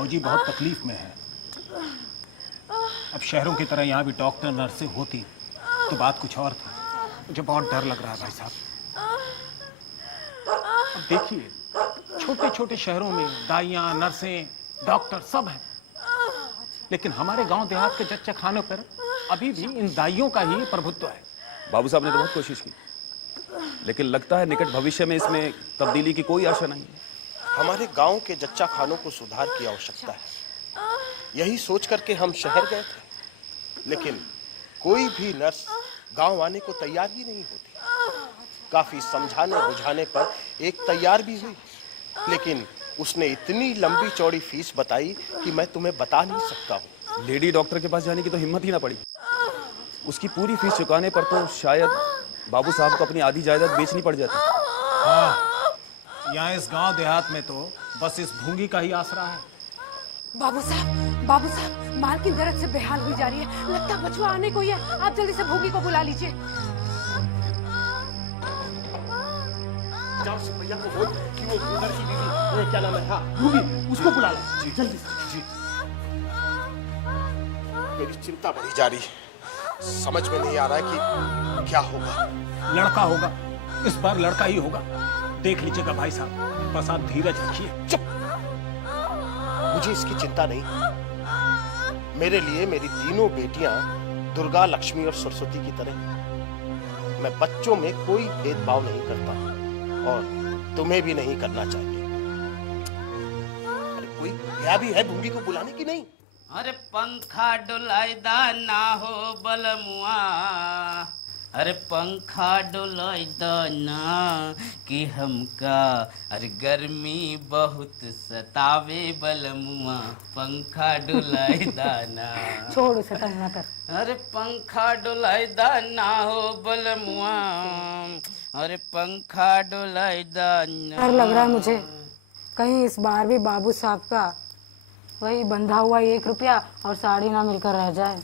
भौजी बहुत तकलीफ में है। अब शहरों की तरह यहाँ भी डॉक्टर नर्सें होती तो बात कुछ और थी। मुझे बहुत डर लग रहा है भाई साहब। अब देखिए, छोटे छोटे शहरों में दाइयाँ, नर्सें, डॉक्टर सब हैं, लेकिन हमारे गांव देहात के जच्चा खानों पर अभी भी इन दाइयों का ही प्रभुत्व है। बाबू साहब ने तो बहुत कोशिश की, लेकिन लगता है निकट भविष्य में इसमें तब्दीली की कोई आशा नहीं है। हमारे गांव के जच्चा खानों को सुधार की आवश्यकता है, यही सोच करके हम शहर गए थे, लेकिन कोई भी नर्स गांव आने को तैयार ही नहीं होती। काफी समझाने बुझाने पर एक तैयार भी हुई, लेकिन उसने इतनी लंबी चौड़ी फीस बताई कि मैं तुम्हें बता नहीं सकता हूँ। लेडी डॉक्टर के पास जाने की तो हिम्मत ही ना पड़ी। उसकी पूरी फीस चुकाने पर तो शायद बाबू साहब को अपनी आधी जायदाद बेचनी पड़ जाती। हाँ, यहाँ इस गांव देहात में तो बस इस भूंगी का ही आसरा है। बाबू साहब, माल की दर्द से बेहाल हुई जा रही है। लगता बचवा आने को ही है। आप जल्दी से भूंगी को बुला लीजिए। जाओ सिपहिया को बोल कि वो भूंगर की बीवी, क्या नाम है, हाँ भूंगी, उसको बुला ला। जी जल्दी जी। मेरी चिंता बढ़ी जा रही है, समझ में नहीं आ रहा है कि क्या होगा। लड़का होगा, इस बार लड़का ही होगा। देख लीजिएगा भाई साहब, बस आप धीरज रखिए। चुप, मुझे इसकी चिंता नहीं। मेरे लिए मेरी तीनों बेटियां दुर्गा, लक्ष्मी और सरस्वती की तरह। मैं बच्चों में कोई भेदभाव नहीं करता और तुम्हें भी नहीं करना चाहिए। अरे कोई गया भी है भूंगी को बुलाने की नहीं? अरे पंखा डुलाइदा ना हो बलमुआ, अरे पंखा डुलाइदा ना कि हमका, अरे गर्मी बहुत सतावे बलमुआ, पंखा डुलाइदा ना। छोड़ उसे, तंग ना कर। अरे पंखा डुलाइदा ना हो बलमुआ, अरे पंखा डुलाइदा ना। डर लग रहा है मुझे, कहीं इस बार भी बाबू साहब का वही बंधा हुआ 1 रुपया और साड़ी ना मिलकर रह जाए।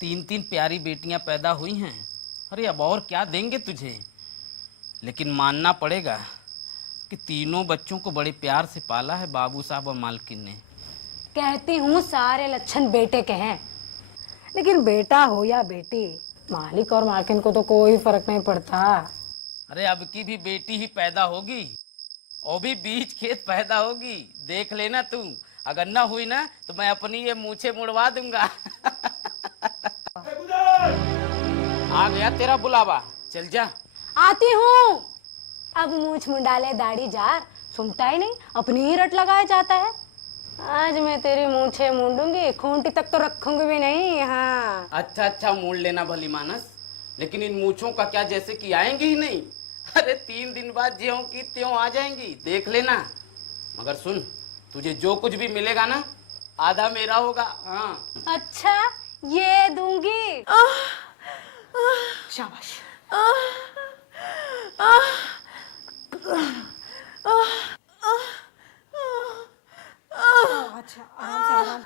3 प्यारी बेटियां पैदा हुई हैं, अरे अब और क्या देंगे तुझे। लेकिन मानना पड़ेगा कि तीनों बच्चों को बड़े प्यार से पाला है बाबू साहब और मालकिन ने। कहती हूँ सारे लक्षण बेटे के हैं, लेकिन बेटा हो या बेटी, मालिक और मालकिन को तो कोई फर्क नहीं पड़ता। अरे अब की भी बेटी ही पैदा होगी, और भी बीच खेत पैदा होगी। देख लेना तू, अगर ना हुई ना तो मैं अपनी ये मूछें मुड़वा दूंगा। आ गया तेरा बुलावा, चल जा। आती हूँ। अब मूछ मुंडाले दाढ़ी जार, सुनता ही नहीं, अपनी ही रट लगाया जाता है। आज मैं तेरी मूछें मूंडूंगी, खूंटी तक तो रखूंगी भी नहीं। हाँ अच्छा मूड लेना भली मानस, लेकिन इन मूछों का क्या, जैसे कि आएंगी ही नहीं। अरे 3 दिन बाद ज्यों की त्यों आ जाएंगी, देख लेना। मगर सुन, तुझे जो कुछ भी मिलेगा ना, आधा मेरा होगा। हाँ अच्छा, ये दूंगी। शाबाश। अच्छा, आराम से, आराम।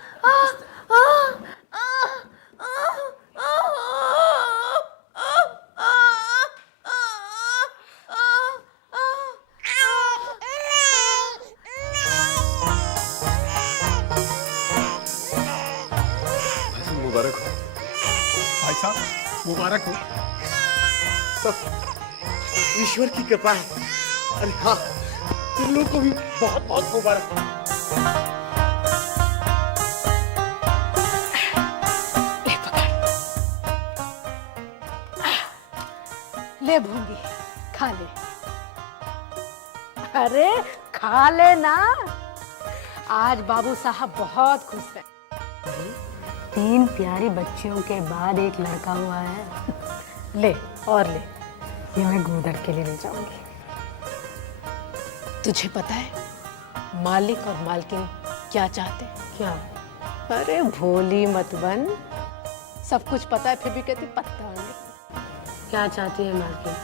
मुबारक हो भाई साहब, मुबारक हो। सब ईश्वर की कृपा है। अरे हाँ, तुम लोगों को भी बहुत बहुत मुबारक। ले पकड़, ले भूंगी, खा ले। अरे खा ले ना, आज बाबू साहब बहुत खुश है। 3 प्यारी बच्चियों के बाद एक लड़का हुआ है। ले और ले, ये मैं गूदड़ के लिए ले जाऊंगी। तुझे पता है मालिक और मालकिन क्या चाहते हैं? क्या? अरे भोली मत बन, सब कुछ पता है फिर भी कहती पता नहीं। क्या चाहती है मालकिन?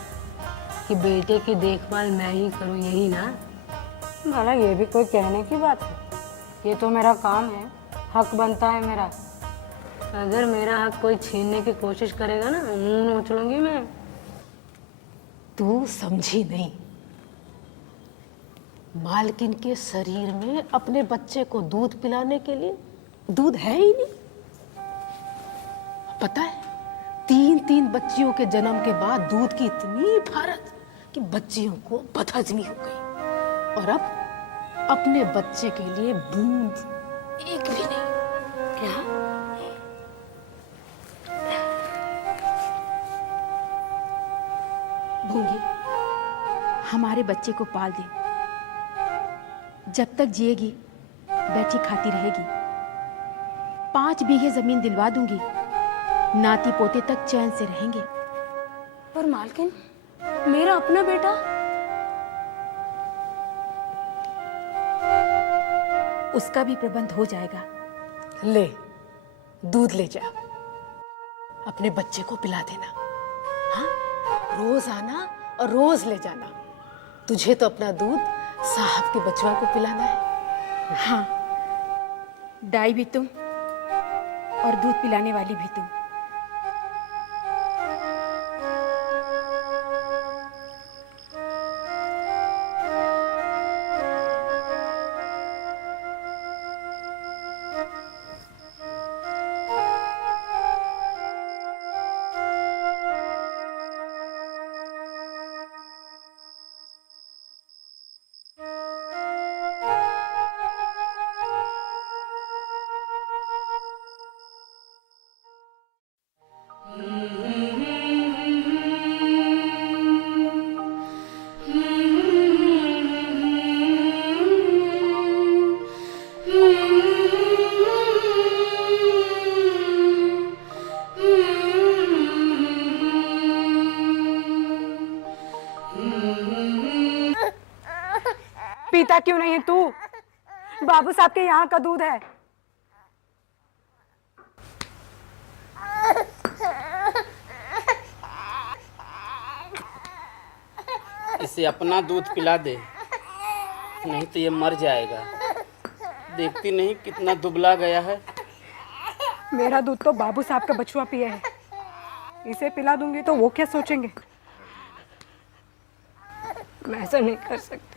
कि बेटे की देखभाल मैं ही करूं, यही ना? भला ये भी कोई कहने की बात है? ये तो मेरा काम है, हक बनता है मेरा। अगर मेरा हक कोई छीनने की कोशिश करेगा ना, मुंह नोच लूंगी मैं। तू समझी नहीं। मालकिन के शरीर में अपने बच्चे को दूध पिलाने के लिए दूध है ही नहीं। पता है, 3 बच्चियों के जन्म के बाद दूध की इतनी भारत कि बच्चियों को बदहजमी हो गई, और अब अपने बच्चे के लिए बूंद एक भी नहीं। क्या भूंगी, हमारे बच्चे को पाल दे। जब तक जिएगी बैठी खाती रहेगी। 5 बीघे जमीन दिलवा दूंगी, नाती पोते तक चैन से रहेंगे। पर मालकिन, मेरा अपना बेटा? उसका भी प्रबंध हो जाएगा। ले, दूध ले जा, अपने बच्चे को पिला देना। हाँ, रोज आना और रोज ले जाना। तुझे तो अपना दूध साहब के बचवा को पिलाना है। हाँ, दाई भी तुम और दूध पिलाने वाली भी तुम। पीता क्यों नहीं है तू? बाबू साहब के यहाँ का दूध है। इसे अपना दूध पिला दे, नहीं तो ये मर जाएगा। देखती नहीं कितना दुबला गया है। मेरा दूध तो बाबू साहब का बछुआ पिए है। इसे पिला दूंगी तो वो क्या सोचेंगे? मैं ऐसा नहीं कर सकती।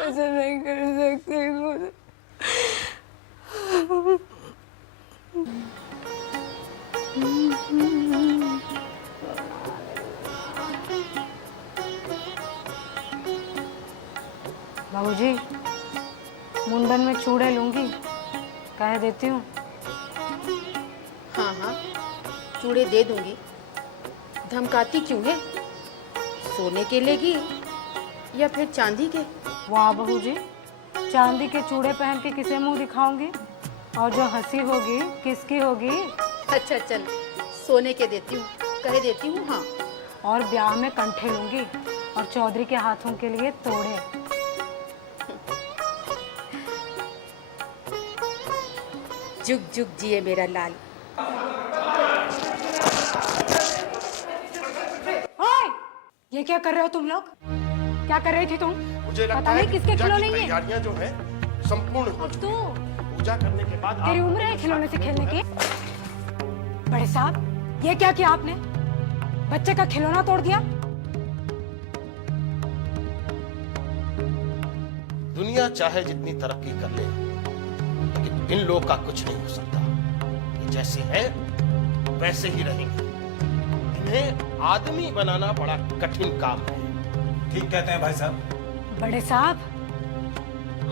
ऐसा नहीं कर सकती। बाबूजी, मुंडन में चूड़े लूंगी, कह देती हूँ। हाँ हाँ, चूड़े दे दूंगी। धमकाती क्यों है? सोने के लेगी या फिर चांदी के? वाह बहूजी, चांदी के चूड़े पहन के किसे मुंह दिखाऊंगी? और जो हंसी होगी किसकी होगी? अच्छा चल, सोने के देती हूँ, कह देती हूँ। हाँ, और ब्याह में कंठे लूंगी और चौधरी के हाथों के लिए तोड़े। जुग जुग जिए मेरा लाल। ओए, ये क्या कर रहे हो तुम लोग? क्या कर रही थी तुम? मुझे लगता पता है नहीं कि किसके पूजा की खिलौने ये? तैयारियां जो है संपूर्ण हो और चुकी तू, हैं। पूजा करने के बाद तेरी आप उम्र है खिलौने से खेलने की? बड़े साहब, ये क्या किया आपने? बच्चे का खिलौना तोड़ दिया। दुनिया चाहे जितनी तरक्की कर ले, लेकिन इन लोग का कुछ नहीं हो सकता। ये जैसे हैं वैसे ही रहेंगे। इन्हें आदमी बनाना बड़ा कठिन काम है। ठीक कहते हैं भाई साहब। बड़े साहब,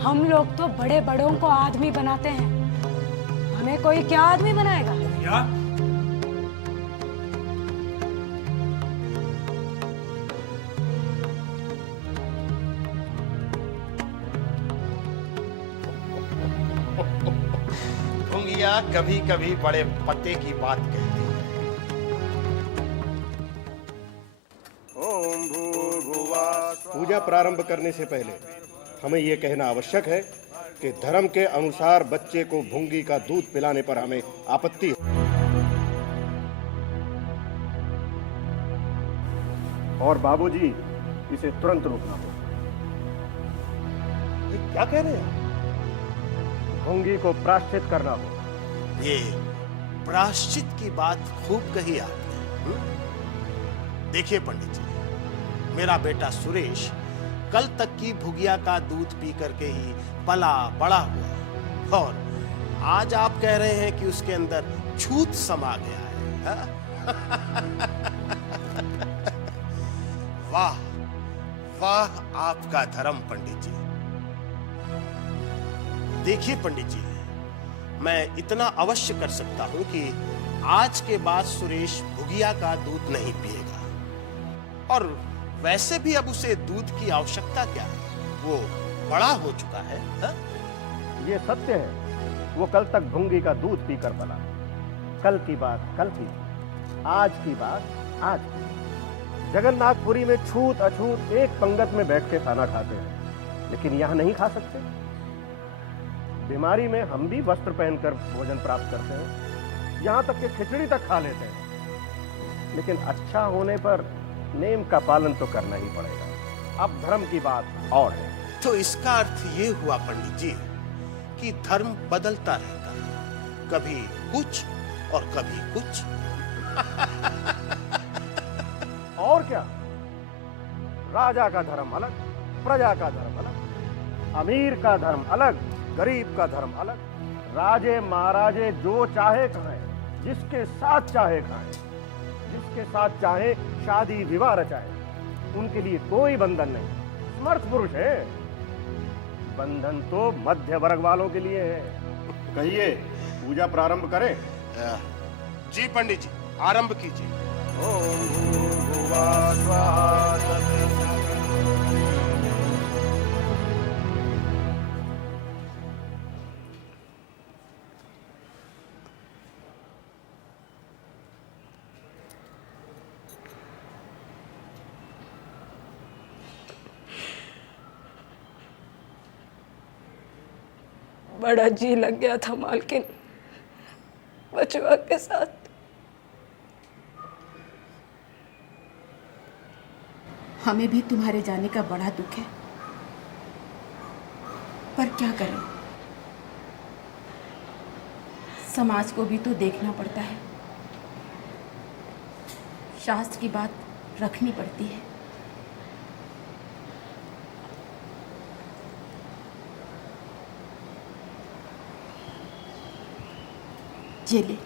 हम लोग तो बड़े बड़ों को आदमी बनाते हैं, हमें कोई क्या आदमी बनाएगा? क्या? भुंगिया कभी कभी बड़े पते की बात कहती है। पूजा प्रारंभ करने से पहले हमें यह कहना आवश्यक है कि धर्म के अनुसार बच्चे को भुंगी का दूध पिलाने पर हमें आपत्ति है और बाबूजी इसे तुरंत रोकना होगा। ये क्या कह रहे हैं? भुंगी को प्रायश्चित करना होगा। ये प्रायश्चित की बात खूब कही आपने। देखिए पंडित जी, मेरा बेटा सुरेश कल तक की भुगिया का दूध पी करके ही पला बड़ा हुआ, और आज आप कह रहे हैं कि उसके अंदर छूत समा गया है, हा? वाह वाह आपका धर्म पंडित जी। देखिए पंडित जी, मैं इतना अवश्य कर सकता हूं कि आज के बाद सुरेश भुगिया का दूध नहीं पिएगा, और वैसे भी अब उसे दूध की आवश्यकता क्या है, वो बड़ा हो चुका है, हा? ये सत्य है, वो कल तक भुंगी का दूध पीकर पला। कल की बात कल की, आज की बात आज की। जगन्नाथपुरी में छूत अछूत एक पंगत में बैठ के खाना खाते हैं, लेकिन यहां नहीं खा सकते। बीमारी में हम भी वस्त्र पहनकर भोजन प्राप्त करते हैं, यहां तक कि खिचड़ी तक खा लेते हैं, लेकिन अच्छा होने पर नेम का पालन तो करना ही पड़ेगा। अब धर्म की बात और है। तो इसका अर्थ ये हुआ पंडित जी कि धर्म बदलता रहता है, कभी कुछ और कभी कुछ। और क्या, राजा का धर्म अलग, प्रजा का धर्म अलग, अमीर का धर्म अलग, गरीब का धर्म अलग। राजे महाराजे जो चाहे खाएं, जिसके साथ चाहे खाएं, जिसके साथ चाहे शादी विवाह रचाएं, उनके लिए कोई बंधन नहीं। समर्थ पुरुष है, बंधन तो मध्य वर्ग वालों के लिए है। कहिए, पूजा प्रारंभ करें? जी पंडित जी, आरंभ कीजिए। ओम भूर्भुवः स्वः। बड़ा जी लग गया था मालकिन बचवा के साथ। हमें भी तुम्हारे जाने का बड़ा दुख है, पर क्या करें, समाज को भी तो देखना पड़ता है, शास्त्र की बात रखनी पड़ती है। ये ले,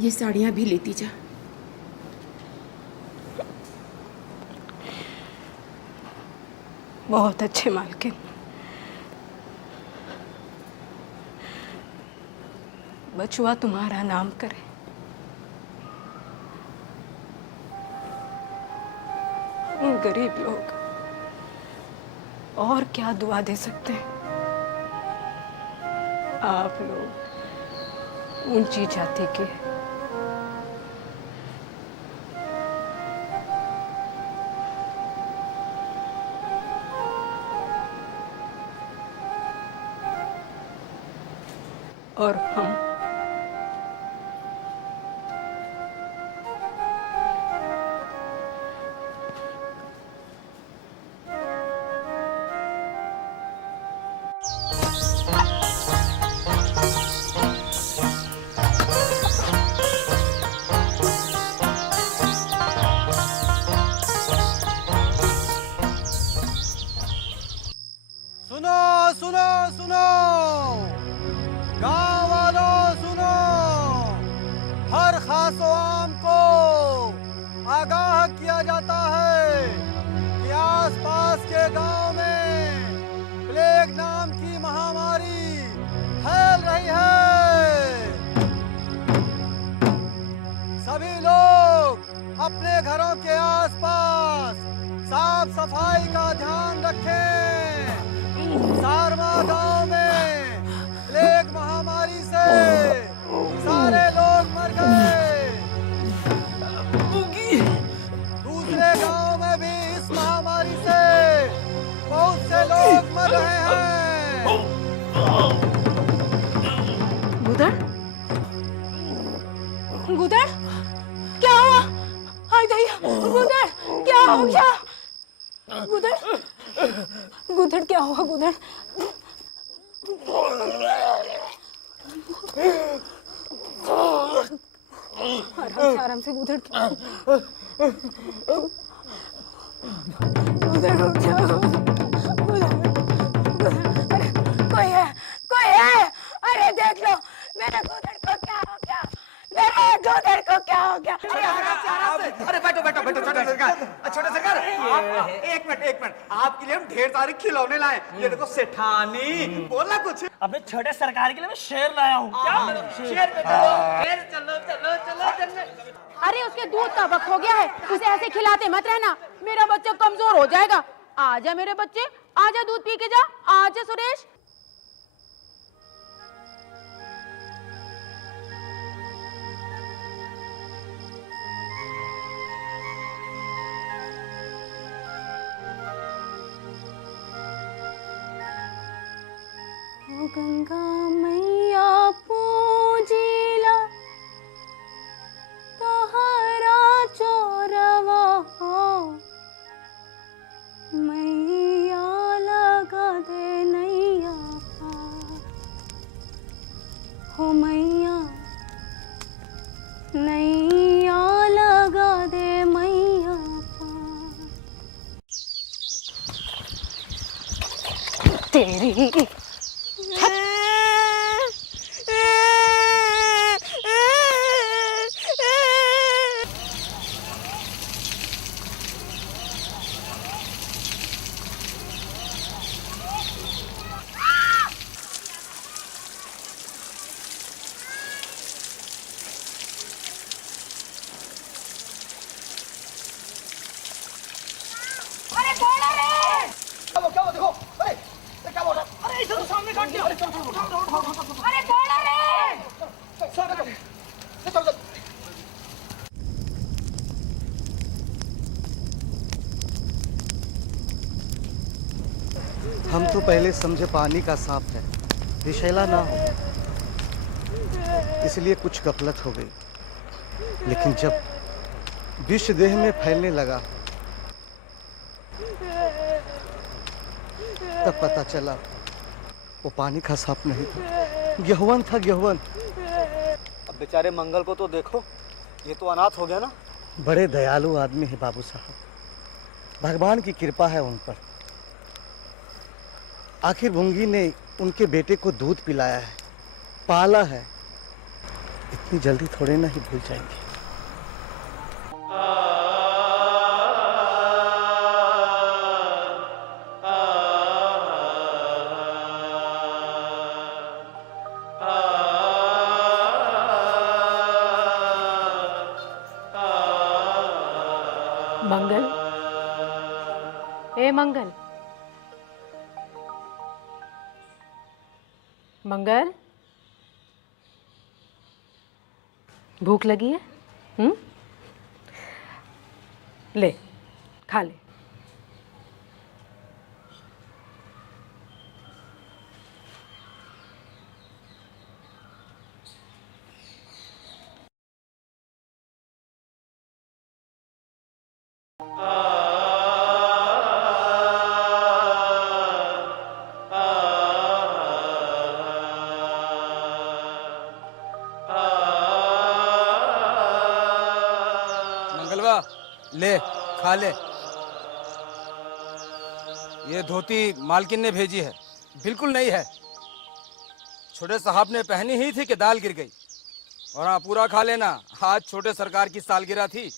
ये साड़ियाँ भी लेती जा। बहुत अच्छे मालकिन। बचुआ तुम्हारा नाम करे। गरीब लोग और क्या दुआ दे सकते हैं। आप लोग ऊंची जाति के, और हम सुनो सुनो सुनो, गांव वालों सुनो, हर खास आम को आगाह किया जाता है कि आसपास के गांव में प्लेग नाम की महामारी फैल रही है। सभी लोग अपने घरों के आसपास साफ सफाई का ध्यान रखें। सारमा गांव में प्लेग महामारी से सारे लोग मर गए। दूसरे गांव में भी इस महामारी से बहुत से लोग मर रहे हैं। गुदड़, गुदड़, क्या हुआ? हाय दैया, गुदड़, क्या हो गया? गुदड़, गुदड़, क्या हुआ गुदड़? आराम से उधर उधर उठ जाओ। अरे कोई है। अरे देख लो मेरे गुदड़ को क्या हो गया, मेरे गुदड़ को क्या हो गया। अरे बैठो छोटे सरकार आप एक मिनट आपके लिए हम ढेर सारे खिलौने लाए। ये देखो सेठानी बोला कुछ। अबे छोटे सरकार के लिए मैं शेर लाया हूँ। क्या शेर पे चलो। अरे उसके दूध का वक्त हो गया है, उसे ऐसे खिलाते मत रहना, मेरा बच्चा कमजोर हो जाएगा। आजा मेरे बच्चे, आजा दूध पी के जा। आजा सुरेश। गंगा मैया पूजिला तोहरा चोरवा हो, मैया लगा दे नैया पार हो, मैया नैया लगा दे मैया पार। तेरी हम तो पहले समझे पानी का सांप है, विषैला ना हो, इसलिए कुछ गफलत हो गई। लेकिन जब विष देह में फैलने लगा तब पता चला वो पानी का सांप नहीं था, गेहूं था गेहूं। अब बेचारे मंगल को तो देखो, ये तो अनाथ हो गया ना। बड़े दयालु आदमी है बाबू साहब, भगवान की कृपा है उन पर। आखिर भुंगी ने उनके बेटे को दूध पिलाया है, पाला है, इतनी जल्दी थोड़े ना ही भूल जाएंगे। मंगल, ए मंगल, मंगल, भूख लगी है? ले खा ले। ले खा ले। ये धोती मालकिन ने भेजी है, बिल्कुल नहीं है। छोटे साहब ने पहनी ही थी कि दाल गिर गई। और हाँ, पूरा खा लेना, आज छोटे सरकार की सालगिरह थी।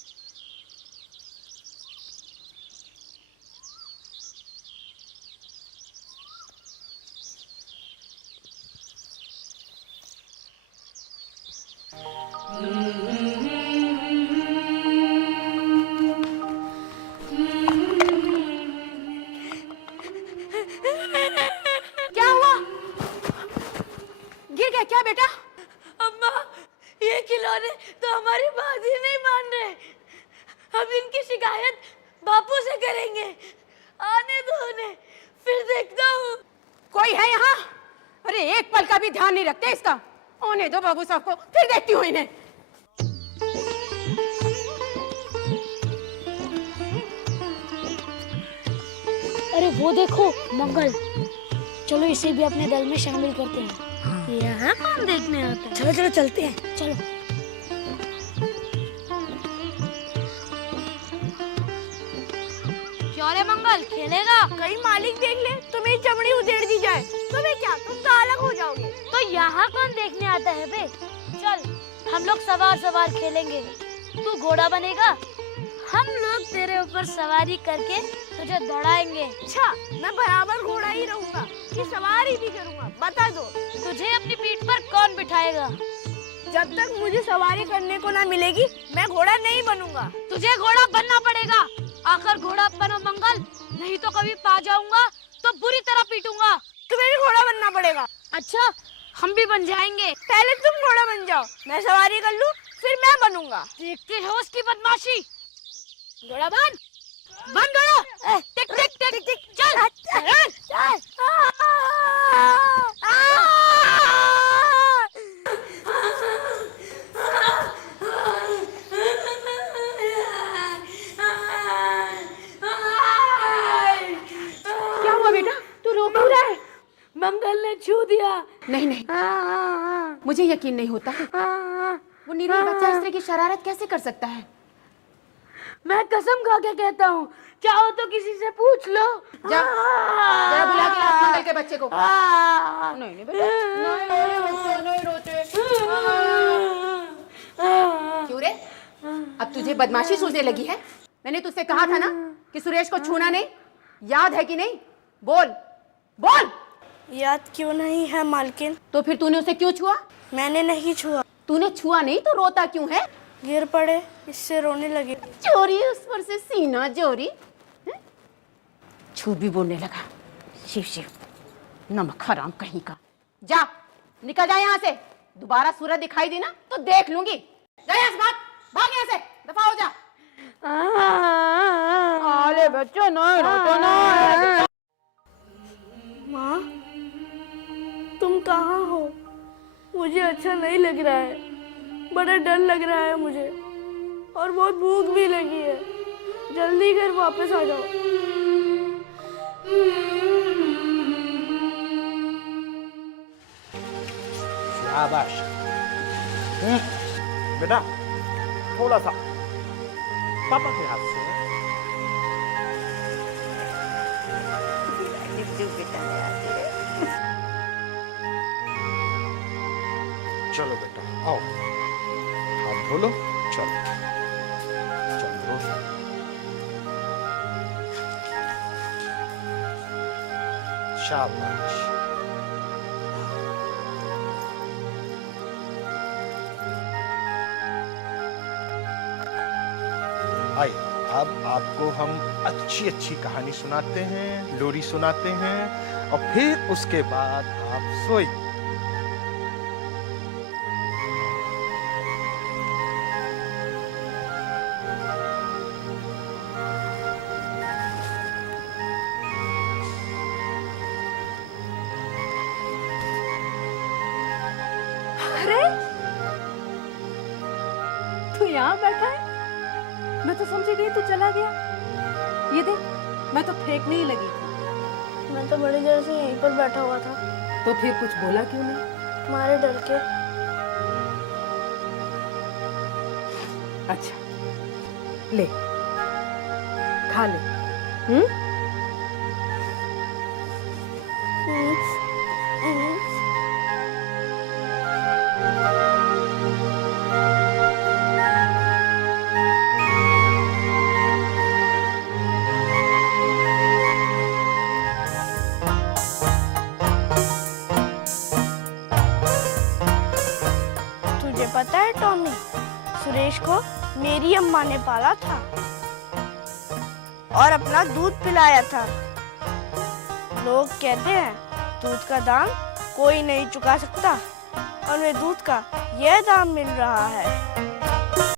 क्या बेटा? अम्मा, ये खिलौने तो हमारी बात ही नहीं मान रहे। हम इनकी शिकायत बापू से करेंगे। आने दो उन्हें, फिर देखता हूँ। कोई है यहाँ? अरे एक पल का भी ध्यान नहीं रखते इसका। आने दो बाबू साहब को, फिर देखती हूँ इन्हें। अरे वो देखो मंगल, चलो इसे भी अपने दल में शामिल करते हैं। यहाँ कौन देखने आता है? चलो चलो चलते हैं, चलो। क्यों रे मंगल, खेलेगा? कहीं मालिक देख ले तो मेरी चमड़ी उधेड़ दी जाए तो मैं क्या, तुम तो अलग हो जाओगे। तो यहाँ कौन देखने आता है बे? चल हम लोग सवार सवार खेलेंगे, तू घोड़ा बनेगा, हम लोग तेरे ऊपर सवारी करके तुझे दौड़ाएंगे। अच्छा, मैं बराबर घोड़ा ही रहूंगा कि सवारी भी करूंगा, बता दो। तुझे अपनी पीठ पर कौन बिठाएगा? जब तक मुझे सवारी करने को ना मिलेगी मैं घोड़ा नहीं बनूंगा। तुझे घोड़ा बनना पड़ेगा, आकर घोड़ा बनो मंगल, नहीं तो कभी पा जाऊंगा तो बुरी तरह पीटूंगा। तुम्हें भी घोड़ा बनना पड़ेगा। अच्छा, हम भी बन जाएंगे। पहले तुम घोड़ा बन जाओ, मैं सवारी कर लूं, फिर मैं बनूंगा। देखते हो उसकी बदमाशी। घोड़ा बन घोड़ा, टिक टिक टिक टिक, चल चल। क्या हुआ बेटा, तू रो क्यों रहा है? मंगल ने छू दिया। नहीं नहीं, मुझे यकीन नहीं होता। वो निरीह बच्चा इस तरह की शरारत कैसे कर सकता है? मैं कसम खा के कहता हूँ, चाहो तो किसी से पूछ लो। जा, जरा बुला के ला मंगल के बच्चे को। नहीं नहीं बेटा, नहीं रोते। क्यों रे, अब तुझे बदमाशी सूझने लगी है? मैंने तुझसे कहा था ना कि सुरेश को छूना नहीं, याद है कि नहीं? बोल बोल। याद क्यों नहीं है मालकिन? तो फिर तूने उसे क्यों छुआ? मैंने नहीं छुआ। तूने छुआ नहीं तो रोता क्यों है? गिर पड़े, इससे रोने लगे। चोरी, उस पर से सीना चोरी। झूठ भी बोलने लगा। शिव शिव, नमक हराम कहीं का। जा, निकल जा यहाँ से। दोबारा सूरज दिखाई दी ना तो देख लूंगी। जा यहाँ से, भाग यहाँ से, दफा हो जा। अरे बच्चों, नहीं रोतो ना। माँ, तुम कहाँ हो? मुझे अच्छा नहीं लग रहा है, बड़ा डर लग रहा है मुझे, और बहुत भूख भी लगी है। जल्दी घर वापस आ जाओ। शाबाश। बेटा, थोड़ा सा पापा के हाथ से। चलो बेटा, आओ, हाथ धो लो। चलो चलो। शाबाश। आइए, अब आपको हम अच्छी अच्छी कहानी सुनाते हैं, लोरी सुनाते हैं, और फिर उसके बाद आप सोइए। अरे, तू यहाँ बैठा है? मैं तो समझी गई तू चला गया। ये देख, मैं तो फेंकने ही लगी थी। मैं तो बड़ी देर से यहीं पर बैठा हुआ था। तो फिर कुछ बोला क्यों नहीं? तुम्हारे डर के। अच्छा, ले, खा ले। तुझे पता है टॉमी, सुरेश को मेरी अम्मा ने पाला था और अपना दूध पिलाया था। लोग कहते हैं दूध का दाम कोई नहीं चुका सकता, और मैं दूध का यह दाम मिल रहा है।